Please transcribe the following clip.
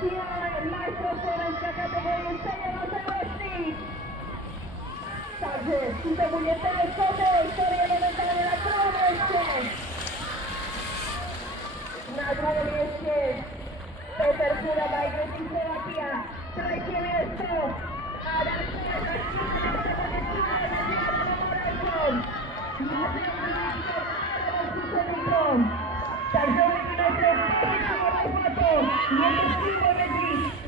finale Majstrów Słowenska kategorii senior-18. Także przystępuje teraz foto, historię momentalnie na drugim mieście. Na drugim mieście Peter Kura, Bajkowski, Słowakia. Trzecie miejsce Adam Także uvidíme se v 5. kole, je to 3 medzi